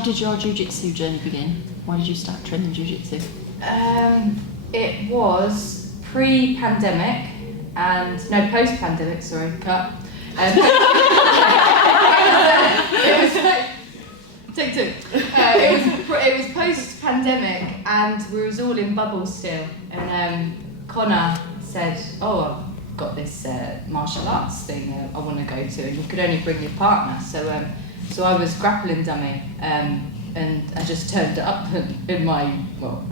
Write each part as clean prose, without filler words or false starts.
how did your jiu-jitsu journey begin? Why did you start training jiu-jitsu? It was pre-pandemic and no, post-pandemic. Sorry, cut. It was take two. It was post-pandemic, and we was all in bubbles still. And Connor said, "Oh, I've got this martial arts thing I want to go to, and you could only bring your partner." So I was grappling dummy, and I just turned it up in my,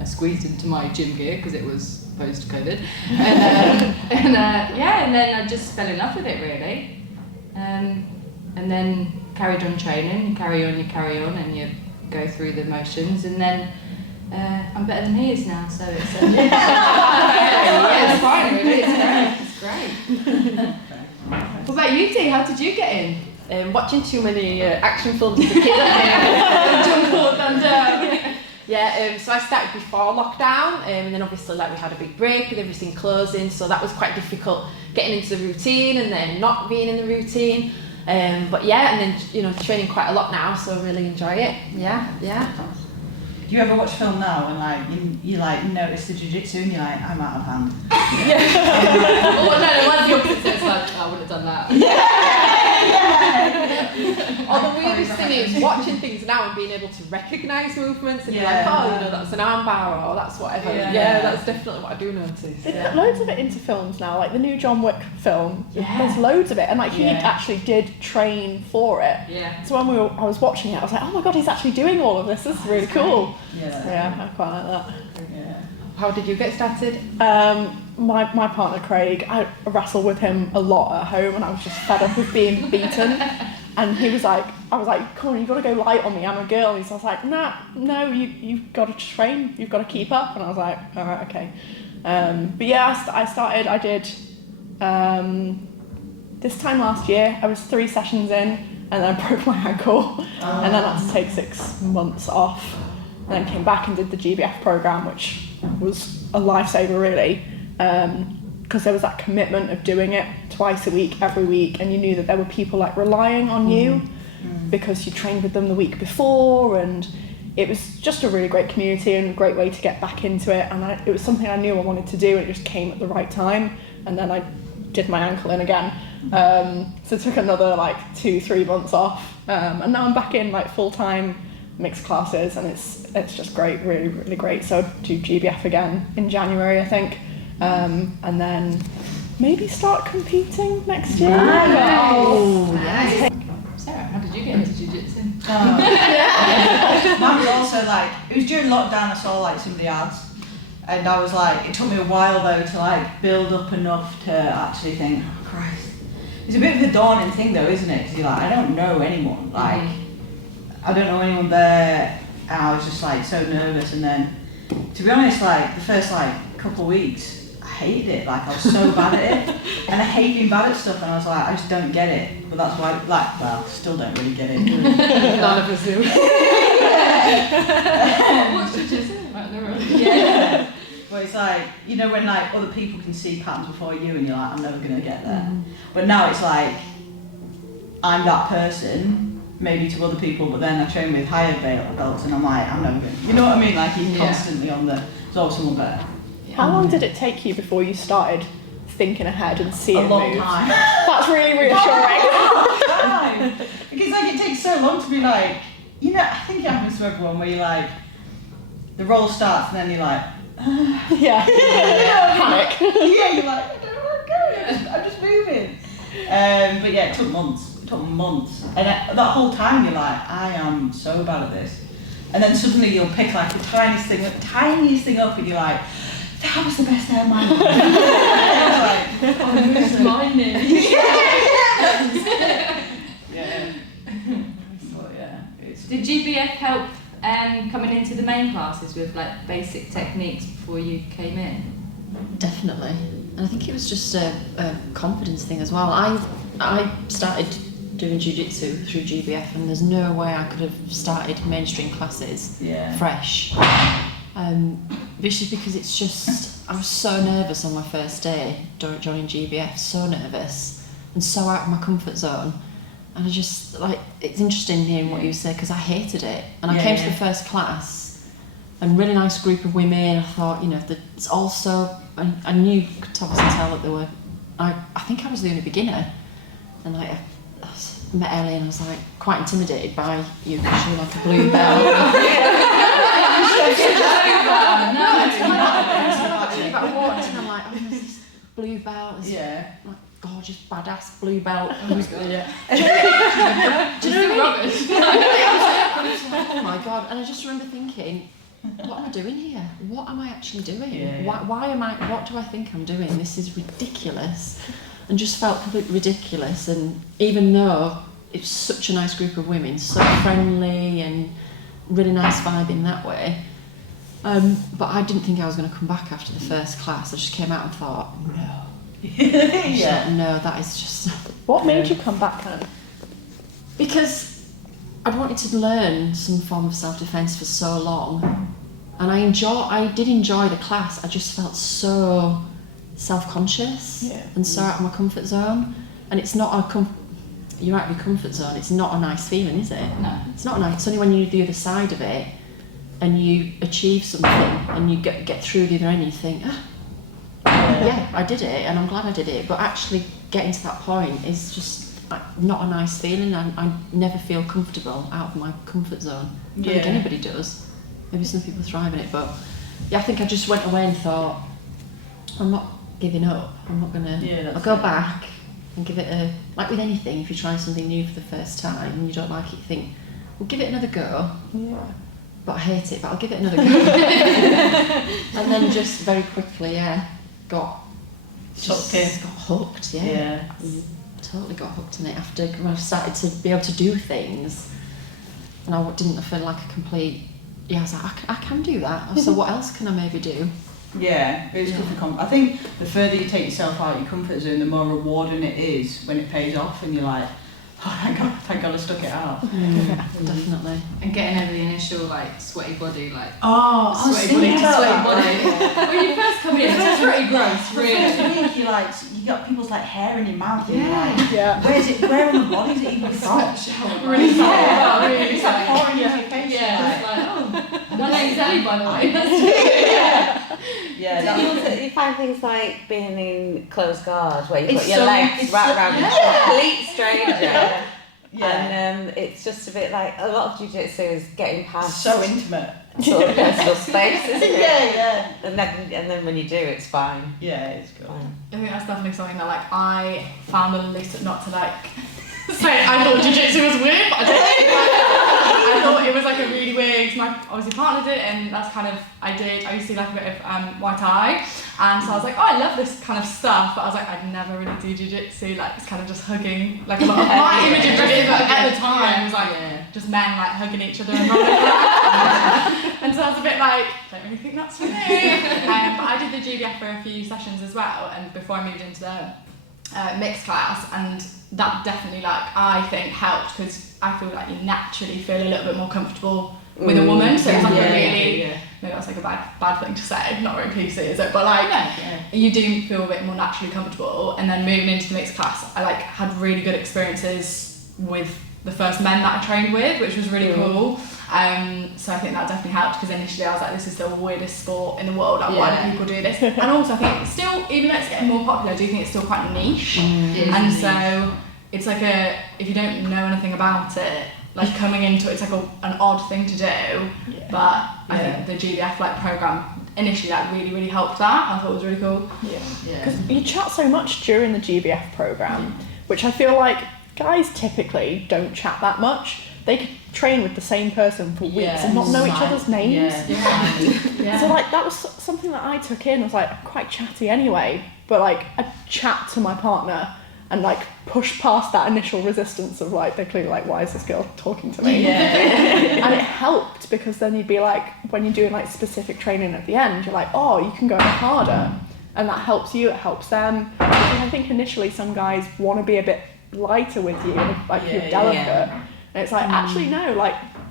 I squeezed into my gym gear because it was post-COVID, and then I just fell in love with it really, and then carried on training. You carry on, and you go through the motions, and then I'm better than he is now, so it's it's fine really. It's great. What about you, T? How did you get in? Watching too many action films as a kid. Jump up and down. Yeah, so I started before lockdown, and then obviously we had a big break with everything closing, so that was quite difficult getting into the routine and then not being in the routine. But yeah, and then training quite a lot now, so I really enjoy it. Yeah. Do you ever watch film now and you notice the jiu-jitsu and you're like, I'm out of hand? Mine's the opposite, so it's like, I would have done that. Or the weirdest thing is watching things now and being able to recognise movements and you're like, that's an armbar or that's whatever. Yeah, that's definitely what I do notice. They put loads of it into films now, like the new John Wick film. There's loads of it, and he actually did train for it. Yeah. So when I was watching it, I was like, oh my god, he's actually doing all of this. This is really cool. Yeah, I quite like that. Yeah. How did you get started? My partner Craig, I wrestled with him a lot at home, and I was just fed up with being beaten. And he was like, I was like, come on, you've got to go light on me, I'm a girl. And so I was like, no, you've got to train, you've got to keep up. And I was like, all right, okay. But yeah, I did, this time last year, I was 3 sessions in, and then I broke my ankle, and then I had to take 6 months off. And then came back and did the GBF program, which was a lifesaver really, because there was that commitment of doing it twice a week, every week, and you knew that there were people relying on you because you trained with them the week before, and it was just a really great community and a great way to get back into it, and it was something I knew I wanted to do, and it just came at the right time, and then I did my ankle in again, so it took another 2-3 months off, and now I'm back in full-time mixed classes, and it's just great, really, really great. So I'll do GBF again in January, I think, and then maybe start competing next year. Nice. Sarah, how did you get into jiu-jitsu? Mine was also it was during lockdown. I saw some of the ads, and I was it took me a while though to build up enough to actually think, oh Christ, it's a bit of a daunting thing though, isn't it? Because you're I don't know anyone, I don't know anyone there, and I was just so nervous. And then, to be honest, the first couple of weeks, I hated it. I was so bad at it, and I hate being bad at stuff. And I was I just don't get it. But that's why, still don't really get it. None of us do. What's jiu-jitsu? Yeah. Well, it's when other people can see patterns before you, and you're I'm never gonna get there. But now it's I'm that person. Maybe to other people, but then I train with higher belts, and I'm I'm never going. You know what I mean? He's constantly on there's always someone better. How long did it take you before you started thinking ahead and seeing a long moves? time. That's really reassuring. Time. Because it takes so long to be I think it happens to everyone where you're the roll starts, and then you're yeah. Panic. Yeah, you're I don't know where I'm going. I'm just moving. But yeah, it took months. And that whole time you're I am so bad at this, and then suddenly you'll pick the tiniest thing up, and you're that was the best day of my life. It's mine. Did GBF help coming into the main classes with basic techniques before you came in? Definitely, and I think it was just a confidence thing as well. I started doing jiu-jitsu through GBF, and there's no way I could have started mainstream classes fresh. It's just because it's just, I was so nervous on my first day joining GBF, so nervous and so out of my comfort zone. And I just, like, it's interesting hearing what you say, because I hated it. And I came to the first class, and really nice group of women. I thought, you know, it's also, I knew, could obviously tell that there were, I think I was the only beginner. And like, I met Ellie and I was like quite intimidated by you, because you were like a blue belt. But I walked and I'm like, oh, there's this blue belt, this like gorgeous badass blue belt. Who's good? Do you know what I mean? Oh my god! And I just remember thinking, what am I doing here? What am I actually doing? Why am I? What do I think I'm doing? This is ridiculous, and just felt completely ridiculous. And even though it's such a nice group of women, so friendly and really nice vibe in that way. But I didn't think I was going to come back after the first class. I just came out and thought, no. No, that is just... What made you come back then? Because I'd wanted to learn some form of self-defence for so long, and I did enjoy the class. I just felt so self-conscious and so out of my comfort zone. And it's not you're out of your comfort zone. It's not a nice feeling, is it? No. It's not nice. It's only when you're the other side of it and you achieve something and you get through the other end and you think, yeah, I did it and I'm glad I did it. But actually getting to that point is just not a nice feeling. I never feel comfortable out of my comfort zone. I don't think anybody does. Maybe some people thrive in it, but I think I just went away and thought, I'm not giving up. I'm not gonna. I'll go back and give it a, like with anything, if you're trying something new for the first time and you don't like it, you think, well, give it another go. Yeah. But I hate it, but I'll give it another go. And then just very quickly, got hooked, totally got hooked in it after when I started to be able to do things. And I didn't feel like a complete, I was like, I can do that. So what else can I maybe do? Yeah, it's good for I think the further you take yourself out of your comfort zone, the more rewarding it is when it pays off and you're like, oh thank God I stuck it out. Definitely. And getting over the initial like sweaty body, like sweaty body to sweaty body. When you first come in, it's pretty gross, really. Week, you got people's like hair in your mouth and you're like, where on the body is it even from? Really sour. It's like pouring into your face. Yeah, it's like, my name's Ellie, by the way. Do you find things like being in close guard where you put your legs wrapped around a complete stranger and it's just a bit like a lot of jiu-jitsu is getting past so intimate sort of personal space, isn't it? Yeah. And then when you do, it's fine. Yeah, it's good. I think that's definitely something that like I found a list not to like say I thought jiu-jitsu was weird, but I didn't. I thought it was like a really weird, my obviously partner did it, and that's kind of, I used to do like a bit of Muay Thai, and so I was like, oh, I love this kind of stuff, but I was like, I'd never really do jiu-jitsu, like it's kind of just hugging, like a lot of my image of jiu-jitsu at the time was like, just men like hugging each other and rolling around. And so I was a bit like, don't really think that's for me. But I did the GBF for a few sessions as well, and before I moved into the mixed class, and that definitely I think helped, because I feel like you naturally feel a little bit more comfortable with a woman, so it's like maybe that's like a bad thing to say, not very PC, is it? But you do feel a bit more naturally comfortable. And then moving into the mixed class, I had really good experiences with the first men that I trained with, which was really cool. So I think that definitely helped, because initially I was like, this is the weirdest sport in the world, like why do people do this? And also I think it's still, even though it's getting more popular, I do think it's still quite niche. And so it's like if you don't know anything about it, like coming into it, it's like an odd thing to do. But I think the GBF program initially really, really helped that. I thought it was really cool. Because you chat so much during the GBF program, which I feel like guys typically don't chat that much. They could train with the same person for weeks and not know each other's names. So that was something that I took in. I was like, I'm quite chatty anyway, but I'd chat to my partner and push past that initial resistance of they're clearly why is this girl talking to me? And it helped, because then you'd be when you're doing specific training at the end, you're oh, you can go a bit harder, and that helps you, it helps them. Because I think initially some guys want to be a bit lighter with you, you're delicate. And it's actually no,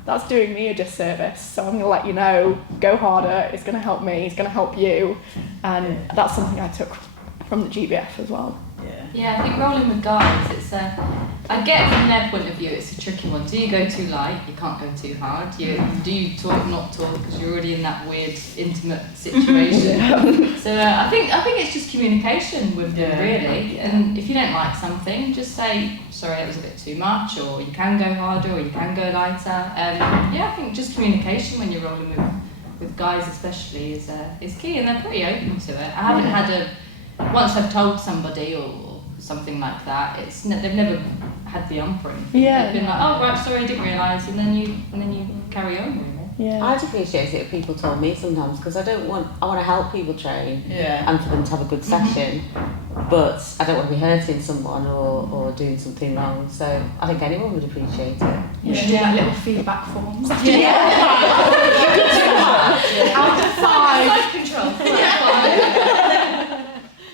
that's doing me a disservice, so I'm going to let you know, go harder, it's going to help me, it's going to help you. And that's something I took from the GBF as well. Yeah, I think rolling with guys, I get from their point of view, it's a tricky one. Do you go too light? You can't go too hard. Do you talk, not talk, because you're already in that weird, intimate situation. So I think it's just communication with them, really. And if you don't like something, just say, sorry, that was a bit too much, or you can go harder, or you can go lighter. I think just communication when you're rolling with guys especially is key, and they're pretty open to it. I haven't had once I've told somebody or something like that, they've never had the ump or anything. They've been like, oh right, sorry, I didn't realise, and then you carry on, really. Yeah. I'd appreciate it if people told me sometimes, because I want to help people train and for them to have a good session, but I don't want to be hurting someone or doing something wrong, so I think anyone would appreciate it. You should do that little feedback forms. Out of 5. Control.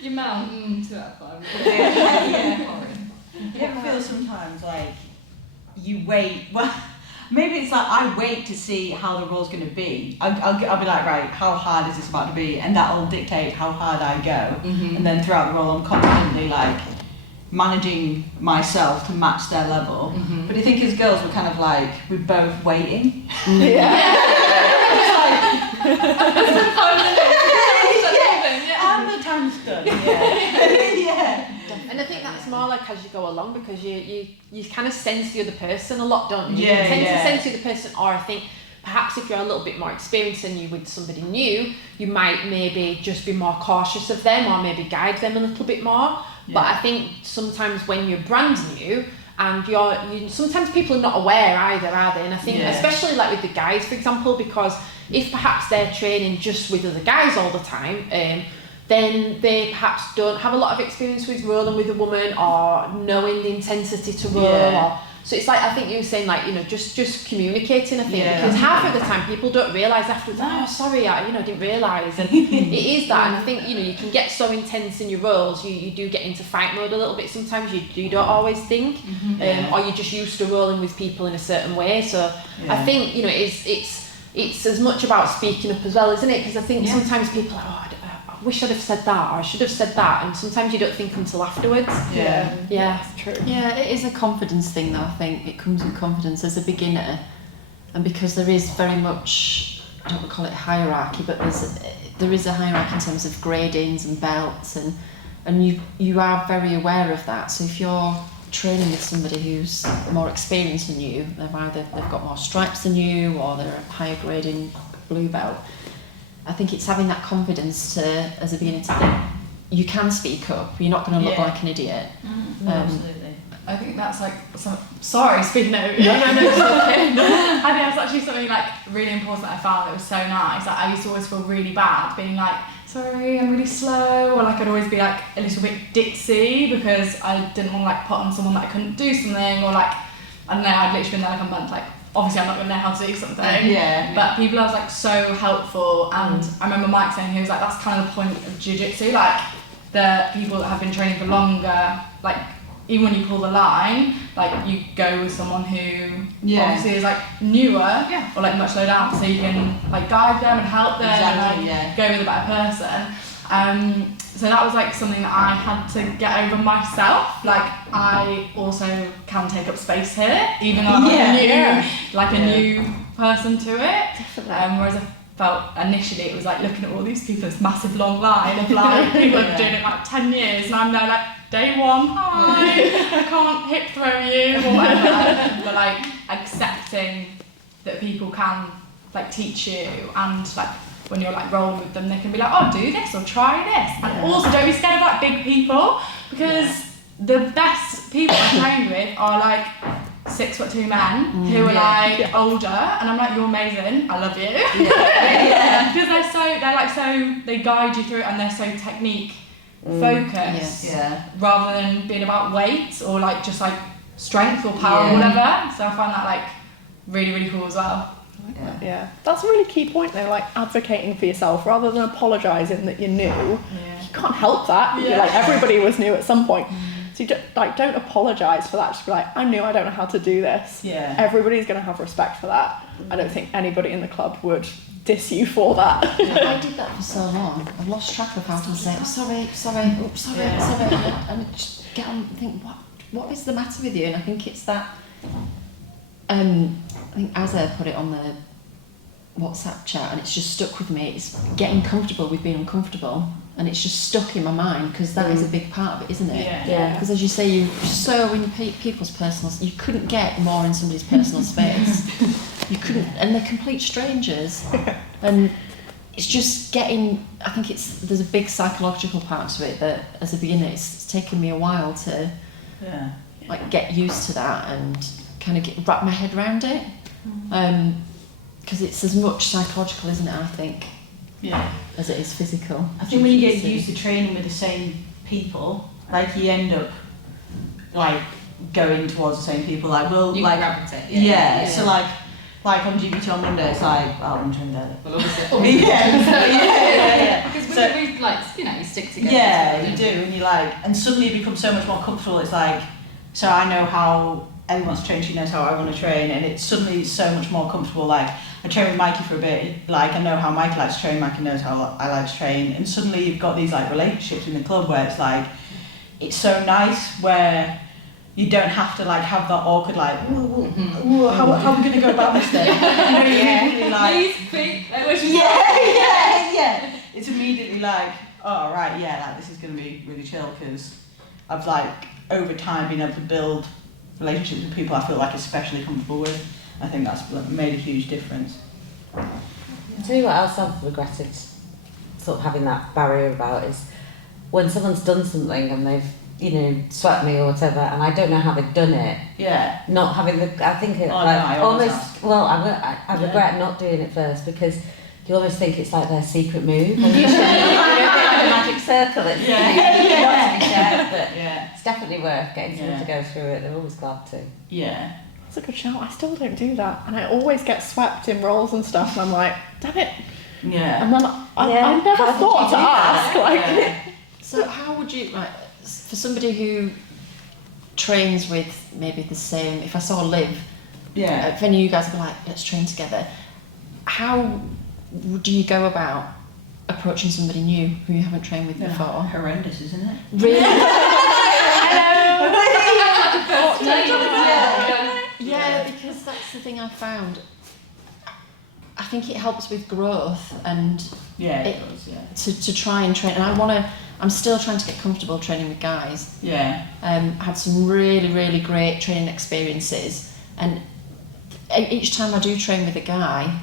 Your mount, 2 out of 5. You ever feel sometimes like you wait? Well, maybe it's like I wait to see how the role's going to be. I'll be like, right, how hard is this about to be? And that'll dictate how hard I go. And then throughout the role, I'm constantly like managing myself to match their level. But I think as girls, we're kind of like, we're both waiting. And the time's done. And I think that's more like as you go along, because you kind of sense the other person a lot, don't you? You tend to sense the other person, or I think perhaps if you're a little bit more experienced and you're with somebody new, you might maybe just be more cautious of them, or maybe guide them a little bit more. But I think sometimes when you're brand new, and sometimes people are not aware either, are they? And I think especially like with the guys, for example, because if perhaps they're training just with other guys all the time, then they perhaps don't have a lot of experience with rolling with a woman, or knowing the intensity to roll. So it's like, I think you were saying, like, just communicating, I think, because half of the time people don't realise afterwards, oh, sorry, I didn't realise, and it is that, and I think, you can get so intense in your roles, you do get into fight mode a little bit sometimes, you don't always think, or you're just used to rolling with people in a certain way, so I think, it's as much about speaking up as well, isn't it? Because I think sometimes people are, I wish I'd have said that, or I should have said that, and sometimes you don't think until afterwards. That's true. Yeah, it is a confidence thing though. I think it comes with confidence as a beginner, and because there is very much, I don't call it hierarchy, but there is a hierarchy in terms of gradings and belts, and you are very aware of that. So if you're training with somebody who's more experienced than you, they've got more stripes than you, or they're a higher grading blue belt, I think it's having that confidence as a beginner to think you can speak up, you're not going to look like an idiot. Absolutely. I think that's like, sorry, speaking of, No, it's okay. I think that's actually something like really important that I found that was so nice. Like, I used to always feel really bad being like, sorry, I'm really slow, or like I'd always be like a little bit ditzy because I didn't want to like put on someone that I couldn't do something, or like, I don't know, I'd literally been there like a month, like, obviously I'm not going to know how to do something, but people are like so helpful, and I remember Mike saying, he was like, that's kind of the point of jiu-jitsu, like the people that have been training for longer, like even when you pull the line, like you go with someone who obviously is like newer or like much lower down, so you can like guide them and help them and like, go with a better person. So that was like something that I had to get over myself. Like I also can take up space here, even though I'm like a new person to it. Whereas I felt initially it was like looking at all these people, this massive long line of like people have been doing it like 10 years, and I'm there like day one, hi, I can't hip throw you or whatever. But like accepting that people can like teach you, and like when you're like rolling with them, they can be like, oh, do this or try this. And also don't be scared of like big people, because the best people I trained with are like 6'2" men who are like older, and I'm like, you're amazing, I love you. Because they guide you through it, and they're so technique focused rather than being about weight or like just like strength or power or whatever. So I find that like really, really cool as well. Yeah, that's a really key point though, like advocating for yourself rather than apologising that you're new. You can't help that. You're like, everybody was new at some point. So you don't apologise for that, just be like, I'm new, I don't know how to do this. Everybody's going to have respect for that. I don't think anybody in the club would diss you for that. I did that for so long, I've lost track of how to say, sorry, and I just get on and think, what is the matter with you? And I think it's that, I think Azza put it on the WhatsApp chat, and it's just stuck with me. It's getting comfortable with being uncomfortable, and it's just stuck in my mind, because that is a big part of it, isn't it? Yeah. Because as you say, you're so in people's personal, you couldn't get more in somebody's personal space. You couldn't, and they're complete strangers. And it's just getting, I think there's a big psychological part to it that as a beginner, it's taken me a while to like get used to that and kind of wrap my head around it. Because it's as much psychological, isn't it, I think, as it is physical. I think when you get used to training with the same people, like you end up like going towards the same people. Like we'll You like gravitate. So like on GBT on Monday, it's like I'm training there. Well, obviously. Yeah. Because So- we like, you know, you stick together. Yeah, you do, and you like, and suddenly you become so much more comfortable. It's like, so I know how Ellie wants to train, she knows how I want to train, and it's suddenly so much more comfortable. Like, I trained with Mikey for a bit, like I know how Mikey likes to train, Mikey knows how I like to train, and suddenly you've got these like relationships in the club where it's like, it's so nice where you don't have to like have that awkward like, how are we going to go about this then? You know, you immediately like, yeah. It's immediately like, oh right, yeah, like this is going to be really chill, because I've like over time been able to build relationships with people I feel like especially comfortable with. I think that's made a huge difference. I'll tell you what else I've regretted sort of having that barrier about is when someone's done something and they've, you know, swept me or whatever, and I don't know how they've done it. Yeah. Not having the, I think it Oh, no, like I always almost. ask. Well, I regret not doing it first, because you almost think it's like their secret move, and you should, you know, like a magic circle. It's not to be shared, but it's definitely worth getting someone to go through it. They're always glad to. Yeah. That's a good shout. I still don't do that, and I always get swept in roles and stuff, and I'm like, damn it. Yeah. And then I never thought to ask. Like, So how would you, like, for somebody who trains with maybe the same, if I saw Liv, if any of you guys would be like, let's train together, how do you go about approaching somebody new who you haven't trained with before? Horrendous, isn't it? Really? Yeah. Yeah, because that's the thing I found. I think it helps with growth and It does, yeah. to try and train. And I'm still trying to get comfortable training with guys. Yeah. I had some really, really great training experiences. And each time I do train with a guy,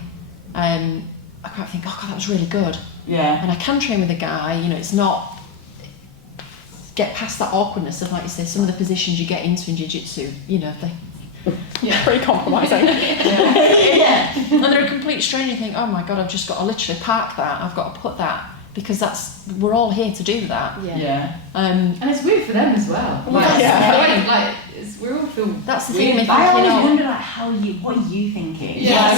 I quite think, oh God, that was really good. Yeah. And I can train with a guy, you know, it's not, get past that awkwardness of, like you say, some of the positions you get into in jiu-jitsu, you know, pretty compromising. yeah. And they're a complete stranger. You think, oh my God, I've just got to literally park that. I've got to put that, because we're all here to do that. Yeah. And it's weird for them as well. We all feel. That's the thing. I always wonder like what are you thinking? Yeah,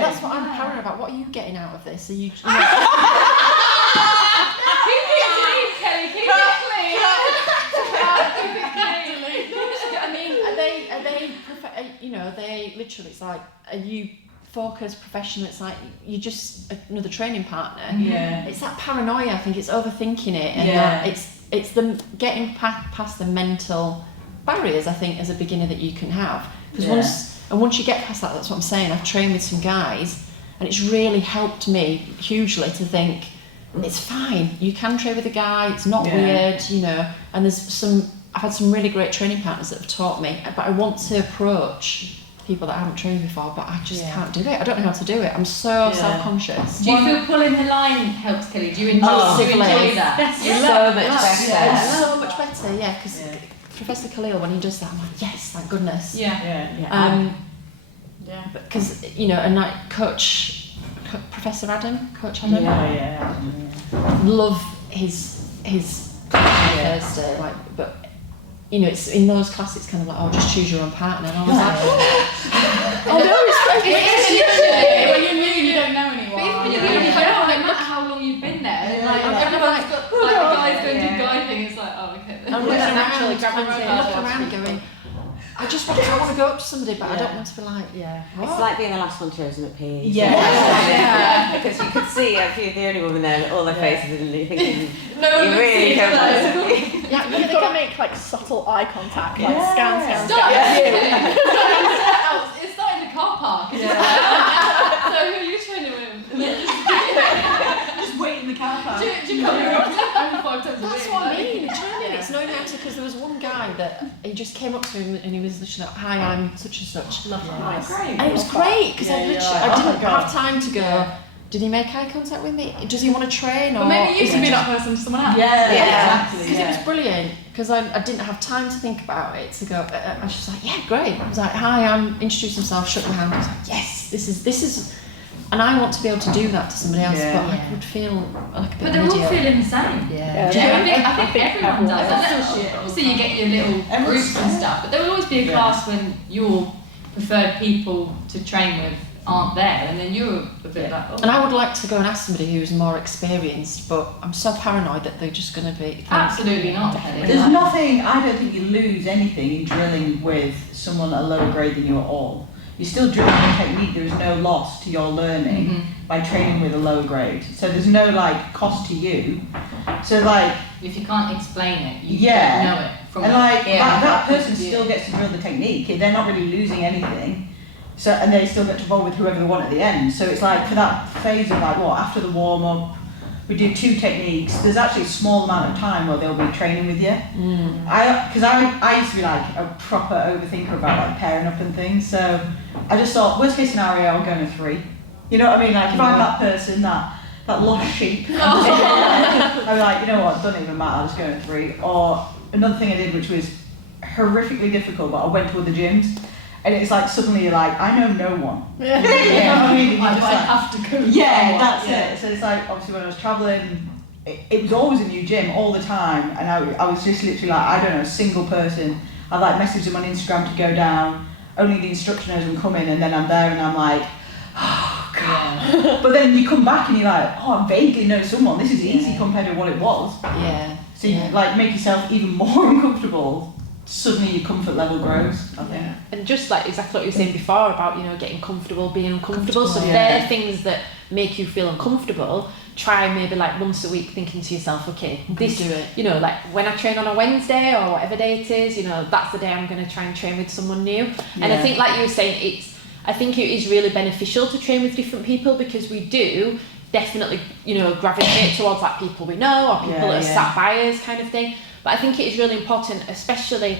That's what I'm paranoid about. What are you getting out of this? Are you? I mean, are they, you know, they literally, it's like, are you focused, professional? It's like, you're just another training partner. Yeah. It's that paranoia, I think, it's overthinking it, and it's the getting past the mental barriers, I think, as a beginner that you can have. Because once you get past that, that's what I'm saying, I've trained with some guys, and it's really helped me hugely to think, it's fine, you can train with a guy, it's not weird, you know, and I've had some really great training partners that have taught me, but I want to approach people that I haven't trained before, but I just can't do it. I don't know how to do it. I'm so self-conscious. Do you feel pulling the line helps, Kelly? Do you enjoy that? So much better. Yeah, so much better, yeah, because Professor Khalil, when he does that, I'm like, yes, thank goodness. Yeah. Because, you know, and like Professor Adam, Coach Adam, love his Thursday, like, but you know, it's in those classes, it's kind of like, oh, just choose your own partner, and I was like, oh no, it's Literally, when you're new, you don't know anyone. But even if you don't, no matter how long you've been there, like everyone's got, like the guys going to do guy thing, it's like, oh, okay. I'm looking around going, I want to go up to somebody, but I don't want to be like, what? It's like being the last one chosen at PE. Because you could see if you're the only woman there, all their faces, and you're thinking, No one you really don't want to be. Yeah, You've got to make like subtle eye contact, like Yeah. scan. Stop! Yeah. It's not in the car park. So who are you training with? Just wait in the car park. Do you come here only 5 times a week? That's what I mean. It's no matter, because there was one guy that he just came up to him and he was literally like, "Hi, I'm such and such." Nice. Great. And it was great because I didn't Oh my God. have time to go. Did he make eye contact with me? Does he want to train? Or But maybe you is can it be just- that person to someone else. Yeah, Because exactly. it was brilliant. Because I didn't have time to think about it. To go, I was just like, yeah, great. I was like, hi, I'm introduced myself, shook my hand. I was like, yes, this is, and I want to be able to do that to somebody else, Yeah. but I would feel like a bit But of they're an all idiot. feeling the same. Yeah. I think everyone does. Obviously, you get your little Everyone's groups and stuff, but there will always be a Yeah. class when your preferred people to train with aren't there, and then you're a bit like, oh. And I would like to go and ask somebody who's more experienced, but I'm so paranoid that they're just going to be. Absolutely not, Kelly. There's nothing, I don't think you lose anything in drilling with someone at a lower grade than you at all. You're still drilling the technique, there is no loss to your learning by training with a lower grade. So there's no like cost to you. So like, If you can't explain it, you Yeah. don't know it. From and like that point person of view. still gets to drill the technique, they're not really losing anything. So, and they still get to bowl with whoever they want at the end. So it's like for that phase of like, what, after the warm up, we do 2 techniques. There's actually a small amount of time where they'll be training with you. Because I used to be like a proper overthinker about like pairing up and things. So I just thought, worst case scenario, I'll go in a 3. You know what I mean? Like if I'm that person, that lost sheep, I'm like, you know what, it doesn't even matter, I'll just go in a 3. Or another thing I did, which was horrifically difficult, but I went to other gyms. And it's like suddenly you're like, I know no one. You know what I mean? And you're just I like, have to go. yeah, that's it. So it's like, obviously when I was travelling, it was always a new gym all the time. And I was just literally like, I don't know, a single person. I'd like message them on Instagram to go down. Only the instructor knows I'm coming. And then I'm there and I'm like, oh God. Yeah. But then you come back and you're like, oh, I vaguely know someone. This is easy compared to what it was. Yeah. So you like make yourself even more uncomfortable. Suddenly your comfort level grows, I think. And just like exactly what you were saying before about, you know, getting comfortable, being uncomfortable. So if Yeah. they're things that make you feel uncomfortable, try maybe like once a week thinking to yourself, okay, this, do it. you know, like when I train on a Wednesday or whatever day it is, you know, that's the day I'm going to try and train with someone new. And I think like you were saying, I think it is really beneficial to train with different people because we do definitely, you know, gravitate towards like people we know or people that are sat by us kind of thing. But I think it is really important, especially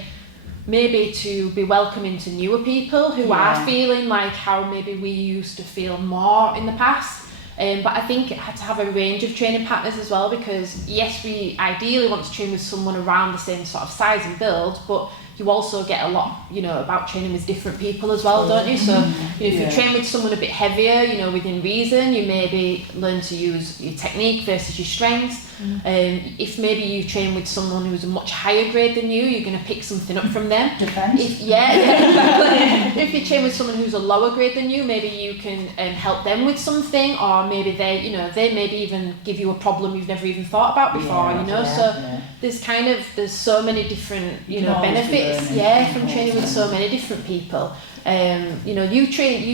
maybe to be welcoming to newer people who are feeling like how maybe we used to feel more in the past. But I think it had to have a range of training partners as well because yes, we ideally want to train with someone around the same sort of size and build, but you also get a lot, you know, about training with different people as well, don't you? So you know, if you train with someone a bit heavier, you know, within reason, you maybe learn to use your technique versus your strengths. If maybe you train with someone who's a much higher grade than you, you're going to pick something up from them. Defense. Exactly. If you train with someone who's a lower grade than you, maybe you can help them with something, or maybe they, you know, they maybe even give you a problem you've never even thought about before, you know. So there's so many different, you know, benefits, from training with so many different people. You know,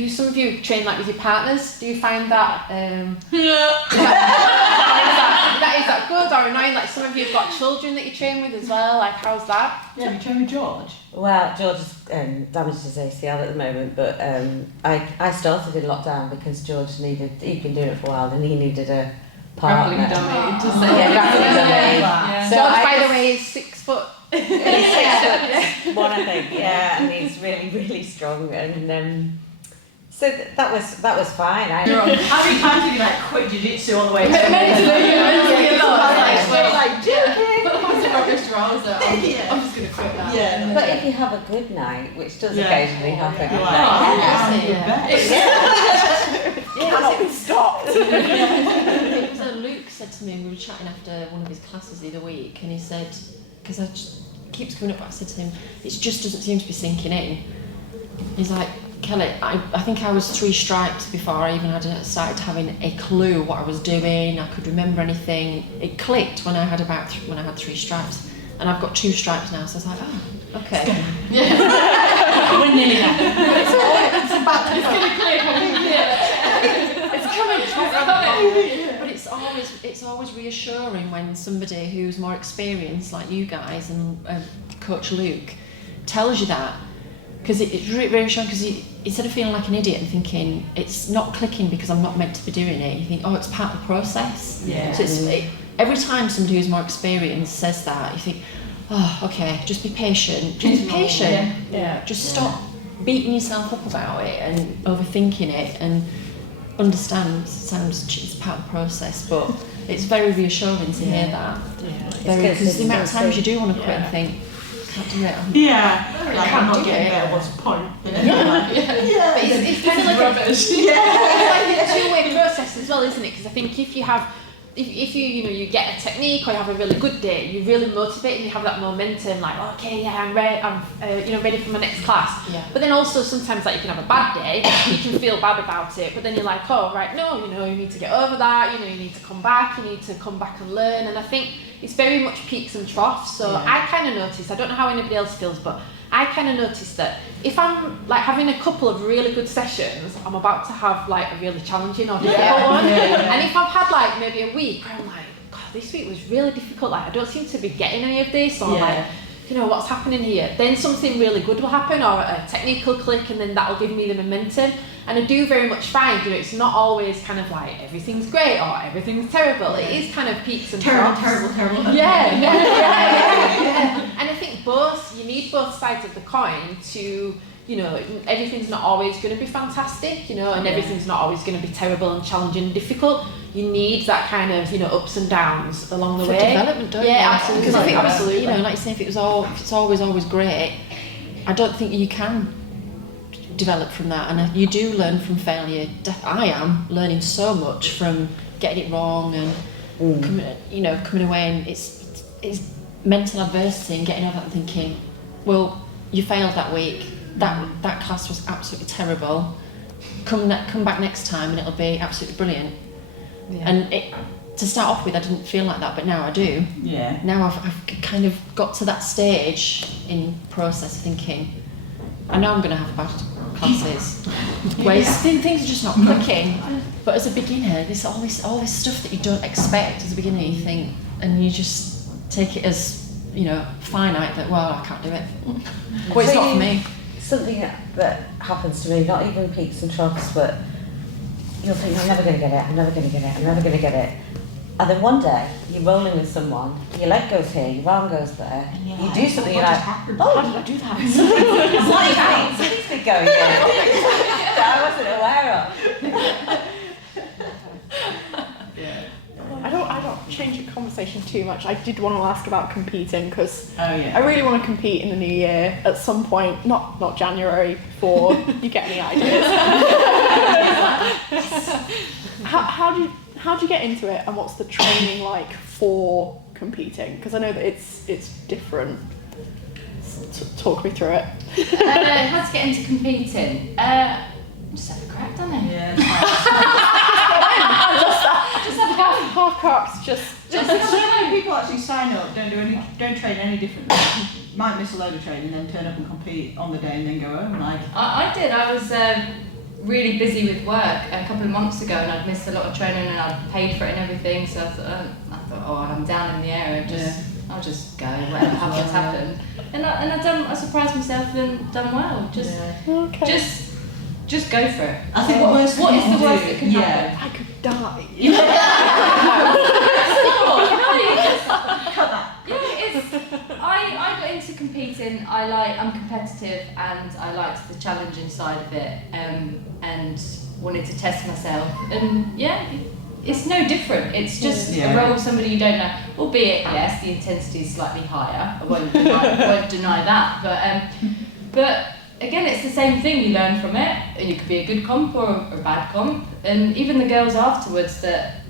some of you train like with your partners. Do you find that? Is that good or annoying? Like some of you have got children that you train with as well. Like how's that? Yeah, you train with George? Well, George has damaged his ACL at the moment, but I started in lockdown because George he'd been doing it for a while and he needed a partner. Grappling dummy. Just Grappling dummy. Yeah. So George, I by the just- way, is 6 foot. He's 6 foot 1, I think. Yeah, and he's really, really strong. And so that was fine. How many times have you like quit jiu-jitsu all the way to I'm just going to quit that. But if you have a good night, which does Yeah. occasionally happen, Cannot be stopped. So Luke said to me, we were chatting after one of his classes the other week, and he said, because it keeps coming up, I said to him, it just doesn't seem to be sinking in. He's like, Kelly, I think I was 3 stripes before I even started having a clue what I was doing. I could remember anything. It clicked when I had 3 stripes, and I've got 2 stripes now. So I was like, oh, okay. We're nearly there. It's going to click. It's coming. But it's it's always reassuring when somebody who's more experienced, like you guys and Coach Luke, tells you that, because it's really reassuring. Because instead of feeling like an idiot and thinking it's not clicking because I'm not meant to be doing it, you think, oh, it's part of the process. Yeah. So every time somebody who's more experienced says that, you think, oh, okay, just be patient. Just be patient. Yeah. Just stop beating yourself up about it and overthinking it, and understand it's part of the process, but it's very reassuring to hear that. Because the amount of times you do want to quit and think, can't do it. Yeah. Like, I'm not do getting it. better, what's the point? But it's kind of like It's like a two-way process as well, isn't it? Because I think if you get a technique or you have a really good day, you really motivate and you have that momentum, like, okay, yeah, I'm ready for my next class. Yeah. But then also sometimes, like, you can have a bad day, you can feel bad about it, but then you're like, oh, right, no, you need to get over that, you need to come back and learn. And I think it's very much peaks and troughs. So I kind of notice, I don't know how anybody else feels, but I kind of notice that if I'm like having a couple of really good sessions, I'm about to have like a really challenging or difficult one. And if I've had like maybe a week where I'm like, God, this week was really difficult, like I don't seem to be getting any of this, or like, what's happening here, then something really good will happen, or a technique will click, and then that'll give me the momentum. And I do very much find, it's not always kind of like everything's great or everything's terrible. It is kind of peaks and troughs. Terrible. Yeah. And I think you need both sides of the coin to, everything's not always going to be fantastic, and everything's not always going to be terrible and challenging and difficult. You need that kind of, ups and downs along the for way. development, don't you? Yeah, absolutely. Because I think, absolutely. like you say, if it's always great, I don't think you can develop from that, and you do learn from failure. I am learning so much from getting it wrong and coming away, and it's mental adversity and getting over that and thinking, well, you failed that week. That class was absolutely terrible. Come back next time and it'll be absolutely brilliant. Yeah. And to start off with, I didn't feel like that, but now I do. Yeah. Now I've kind of got to that stage in process thinking, I know I'm going to have bad classes where things are just not clicking. But as a beginner, there's all this stuff that you don't expect as a beginner. You think, and you just take it as finite, that I can't do it. Well, it's not for me. Something that happens to me, not even peaks and troughs, but you'll think, I'm never going to get it. And then one day, you're rolling with someone, your leg goes here, your arm goes there, you do something, you're like, how did I do that? Something's been going on that I wasn't aware of. I don't change the conversation too much. I did want to ask about competing, because I really want to compete in the new year at some point, not January, before you get any ideas. How do you get into it, and what's the training like for competing? Because I know that it's different. Talk me through it. How to get into competing? Just have a crack, don't I? Yeah. Just have half cocks. Just people actually sign up, don't train any differently. Might miss a load of training, then turn up and compete on the day, and then go home. I did. I was really busy with work a couple of months ago, and I'd missed a lot of training, and I'd paid for it and everything. So I thought, I'm down in the area. I'll just go. Whatever happens, happened. And I surprised myself and done well. Just go for it. I think what is the worst that can happen? I could die. Cut that. I got into competing. I'm competitive, and I liked the challenging side of it, and wanted to test myself. And it's no different. It's just a role with somebody you don't know. Albeit, yes, the intensity is slightly higher. I won't deny that. But again, it's the same thing. You learn from it, and you could be a good comp or a bad comp. And even the girls afterwards that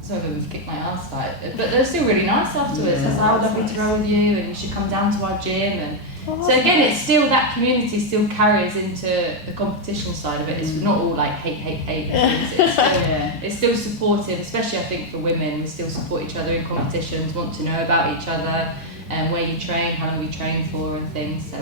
some of them have kicked my ass, but they're still really nice afterwards. That's how lovely to roll with you, and you should come down to our gym. And so again, it's still that community still carries into the competition side of it. It's not all like hate. It's still supportive, especially I think for women. We still support each other in competitions, want to know about each other, where you train, how long you train for, and things. So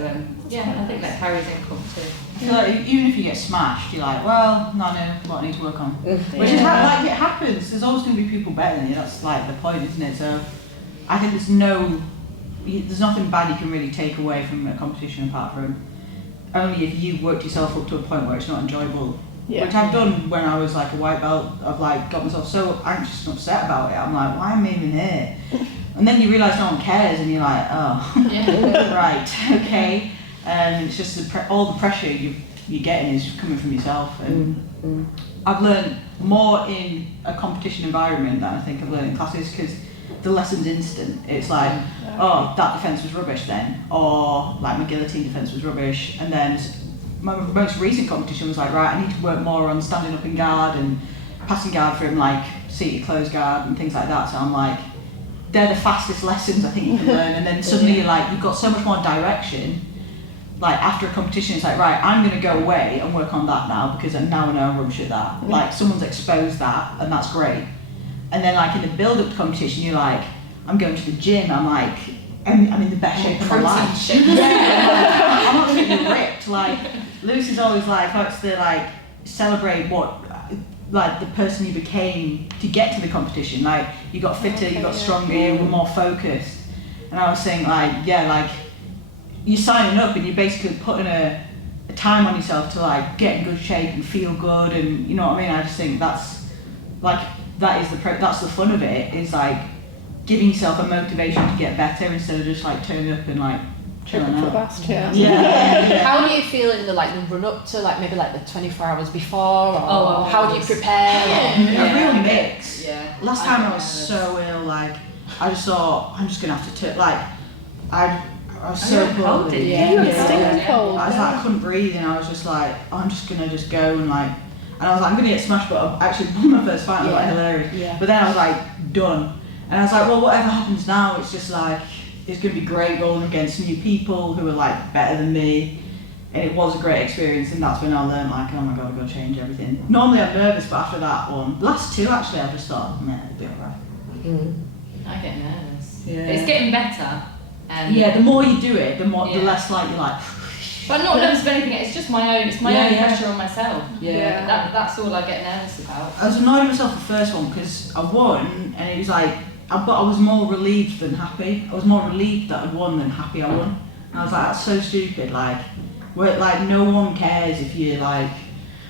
yeah, I think that carries income too. I feel like even if you get smashed, you're like, well, no, I know what I need to work on. Which is like, it happens. There's always going to be people better than you. That's like the point, isn't it? So I think there's nothing bad you can really take away from a competition apart from only if you worked yourself up to a point where it's not enjoyable. Yeah. Which I've done when I was like a white belt. I've like got myself so anxious and upset about it. I'm like, why am I even here? And then you realise no one cares, and you're like, oh, Yeah. right, okay. It's just all the pressure you're getting is coming from yourself. And I've learned more in a competition environment than I think I've learned in classes, because the lesson's instant. It's like, oh, that defence was rubbish then, or like my guillotine defence was rubbish, and then my most recent competition was like, right, I need to work more on standing up in guard and passing guard from like seated closed guard and things like that. So I'm like, they're the fastest lessons I think you can learn, and then suddenly you're like, you've got so much more direction. Like after a competition, it's like, right, I'm going to go away and work on that now, because now I know I'm rubbish at that. Like someone's exposed that, and that's great. And then like in the build-up to competition, you're like, I'm going to the gym, I'm in the best shape of my life. Yeah, I'm absolutely ripped. Like Lewis is always like, likes to like celebrate what like the person you became to get to the competition. Like you got fitter, you got stronger, you were more focused. And I was saying like, yeah, like you're signing up and you're basically putting a time on yourself to like get in good shape and feel good, and you know what I mean. I just think that's like that's the fun of it, is like giving yourself a motivation to get better instead of just like turning up and like chilling For the out. best, yeah. Yeah. How do you feel in the run up to like maybe like the 24 hours before, or Oh, how do you prepare? A real mix. Yeah. Last time I was so ill, like I just thought I'm just gonna have to I was so cold. You were stinking cold. I was like, I couldn't breathe, and I was just like, I'm just gonna go and like, and I was like, I'm gonna get smashed, but I actually won my first fight, and I got hilarious. Yeah. But then I was like, done. And I was like, well, whatever happens now, it's just like, it's gonna be great going against new people who are like better than me. And it was a great experience, and that's when I learned like, oh my god, I've got to change everything. Normally I'm nervous, but after that one, last two actually, I just thought, man, it'll be alright. I get nervous. Yeah. It's getting better. Yeah, the more you do it, the less like you're like. But I'm not nervous about anything. It's just my own. It's my own pressure on myself. Yeah. That's all I get nervous about. I was annoyed with myself the first one because I won, and it was like, but I was more relieved than happy. I was more relieved that I'd won than happy I won. And I was like, that's so stupid. Like no one cares if you like.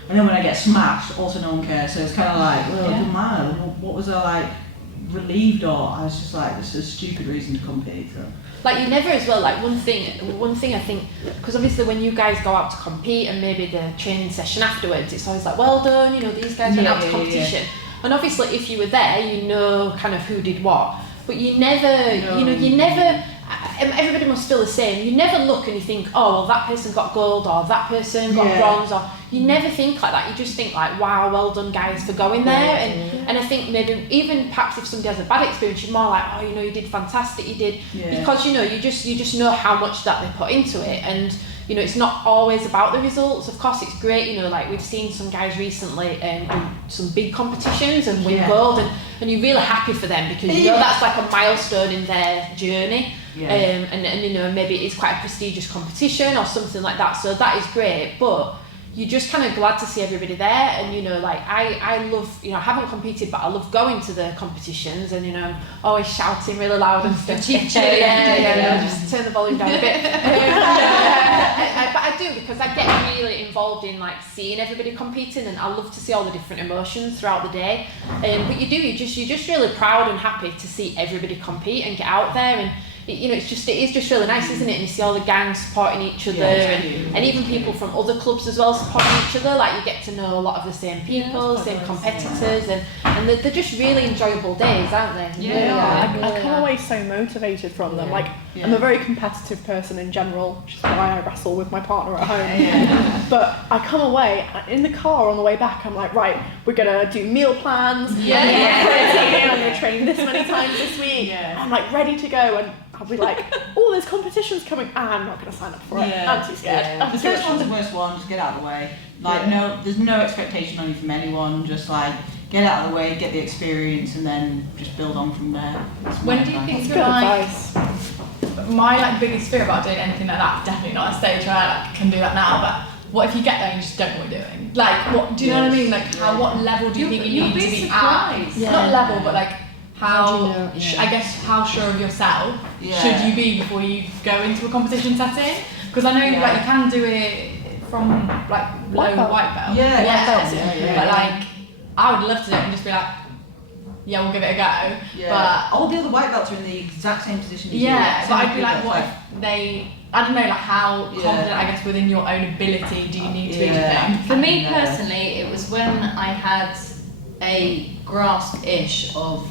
And then when I get smashed, also no one cares. So it's kind of like, well, it doesn't matter. What was I like relieved, or I was just like, this is a stupid reason to compete. So. Like you never as well, like one thing I think, because obviously when you guys go out to compete and maybe the training session afterwards, it's always like, well done, these guys went out to competition. And obviously if you were there, you know kind of who did what, but you never, you never, everybody must feel the same. You never look and you think, oh, well that person got gold, or that person got bronze, or you never think like that. You just think like, wow, well done guys for going there. And I think maybe even perhaps if somebody has a bad experience, you're more like, oh, you did fantastic, you did, because you just know how much that they put into it. And it's not always about the results. Of course, it's great, like we've seen some guys recently do some big competitions and win gold, and you're really happy for them, because that's like a milestone in their journey. And maybe it's quite a prestigious competition or something like that, so that is great. But you're just kind of glad to see everybody there, and I love, I haven't competed, but I love going to the competitions, and I'm always shouting really loud and stuff. Just turn the volume down a bit. But I do, because I get really involved in like seeing everybody competing, and I love to see all the different emotions throughout the day. But you're just really proud and happy to see everybody compete and get out there, and it is just really nice, isn't it? And you see all the gangs supporting each other, and even people from other clubs as well supporting each other. Like you get to know a lot of the same people, same competitors, and they're just really enjoyable days, aren't they? I come away so motivated from them. Like I'm a very competitive person in general, which is why I wrestle with my partner at home. But I come away in the car on the way back. I'm like, right, we're gonna do meal plans. I'm gonna train this many times this week. I'm like ready to go, and I'll be like, oh, there's competitions coming. I'm not going to sign up for it. I'm too scared. The first one's the worst one, just get out of the way. There's no expectation on you from anyone, just like, get out of the way, get the experience, and then just build on from there. When do you think Good advice. my like biggest fear about doing anything like that, definitely not a stage where I like, can do that now, but what if you get there and you just don't know what you're doing? Like, what do you know what I mean? Like, what level do you think you need to be at? Yeah. Not level, but like how do you know? I guess how sure of yourself should you be before you go into a competition setting? Because I know like you can do it from like low white belt. But like I would love to do it and just be like, yeah, we'll give it a go. But all the other white belts are in the exact same position as you. Yeah, but I'd be like, what if they? I don't know, like how confident, I guess, within your own ability do you need to be? Do you think? For me personally, it was when I had a grasp-ish of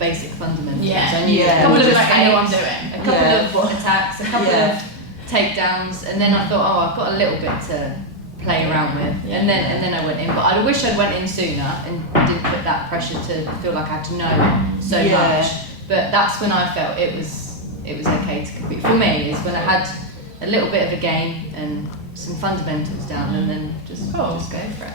basic fundamentals. I knew A couple of like I know what I'm doing. a couple of attacks, a couple of takedowns, and then I thought, oh, I've got a little bit to play around with, and then I went in. But I wish I'd went in sooner and didn't put that pressure to feel like I had to know so much. But that's when I felt it was okay to compete. For me, is when I had a little bit of a game and some fundamentals down, and then just go for it.